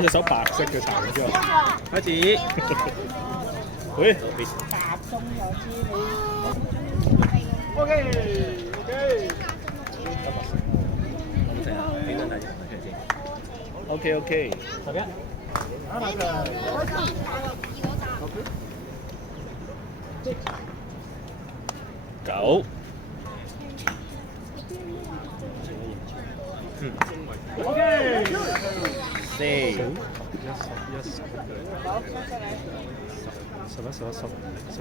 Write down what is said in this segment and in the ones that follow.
我隻手白色嘅搽咗之後，開始。喂集中咗知你。 ，OK， 咁成啊？幾多大隻？睇先。 OK， 11，9，OK， 4、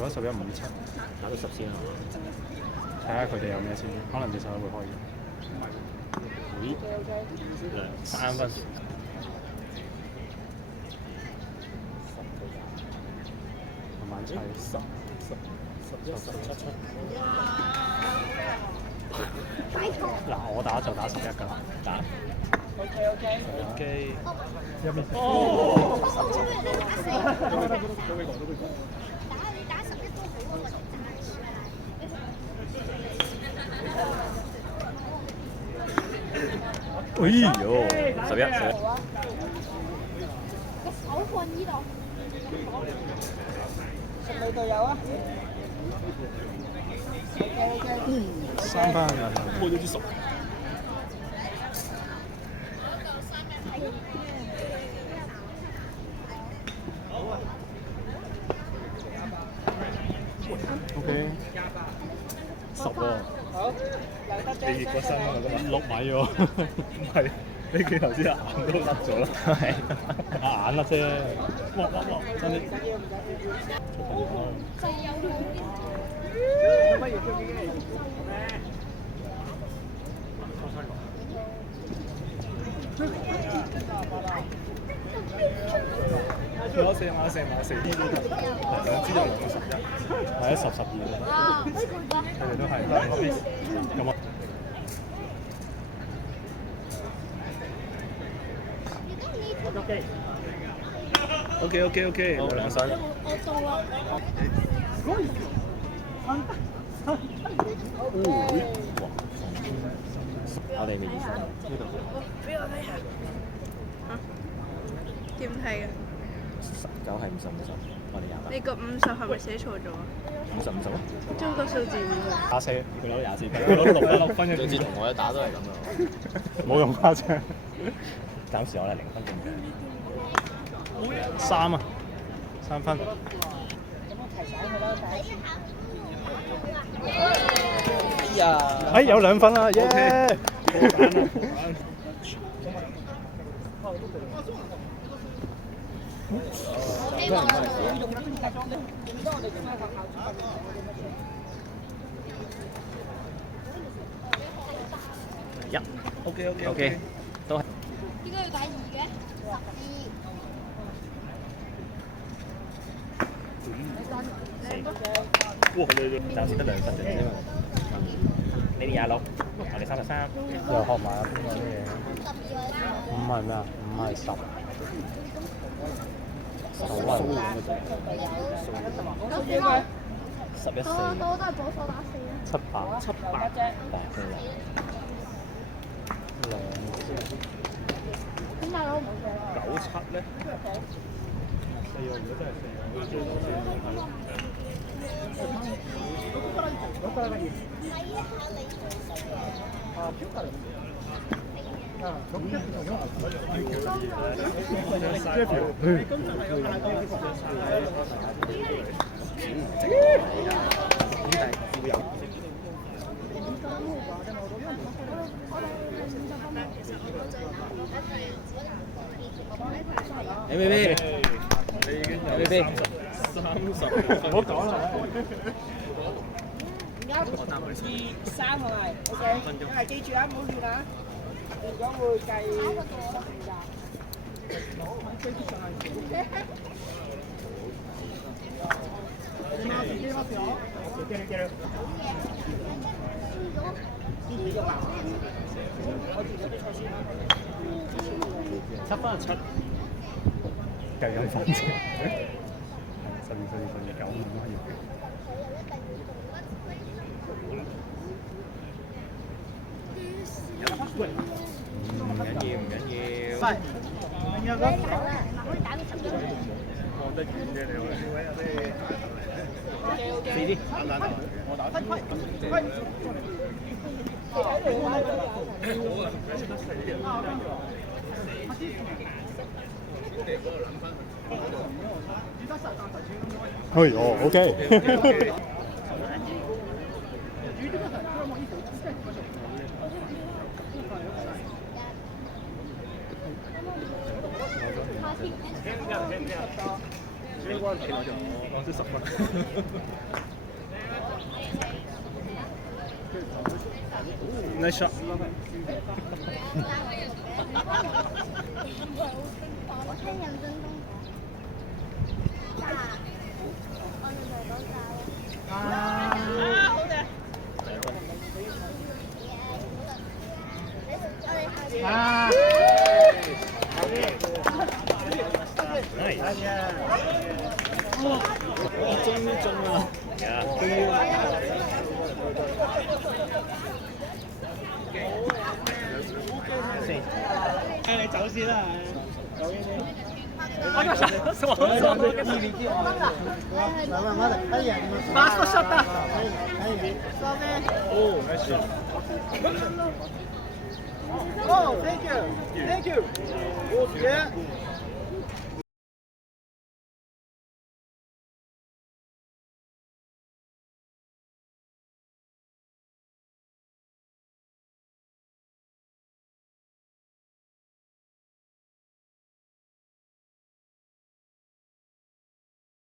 11，5、7，打到10先啦。睇下佢哋有咩先，可能隻手會開嘅。3分。慢慢砌，10、11、17。嗱，我打就打11㗎啦，打。OK， 入面。哦。哎呦，11。個手放呢度。順利隊友啊3分，開咗支10。OK， 10喎。好，留得你熱過身啊今日6米喎，唔係你見頭先眼都甩咗啦，係。眼甩啫。哇，真係。馬四，呢個兩支就2個11，係10、12啦。佢哋都係咁啊。OK， 好，2分。我哋未2分。呢度。俾我睇下。嚇？點睇嘅19係50，我哋28。你個50係咪寫錯咗啊50啊？將個數字誤24，佢攞24分，佢攞6分嘅。上次同我一打都係咁啊！冇咁誇張。暫時我哋0分正嘅。 3啊，3分。哎呀！哎，有2分啦，耶！OK， 都係。點解要打2嘅？12。哇！暫時得2分啫。你哋26，我哋33。又學埋邊個啲嘢？5係咩啊？5係10。11、4。我都係保守打4。7、8。8啫。8嘅啦。點解攞唔到9、7咧？4喎，如果真係4MVP，你已經有 MVP 30，唔好講啦。2、3係咪 ？OK，因為記住啊，唔好亂啊，如果會計7分7，計緊分啫。12、9唔可以。唔緊要，唔緊要。望得遠啫，你四啲。哎哦，OK。我先10分。Nice shot。終於中啦！你走先啦，Basta shot ah. Oh, nice shot. Oh, thank you. Thank you. Yeah.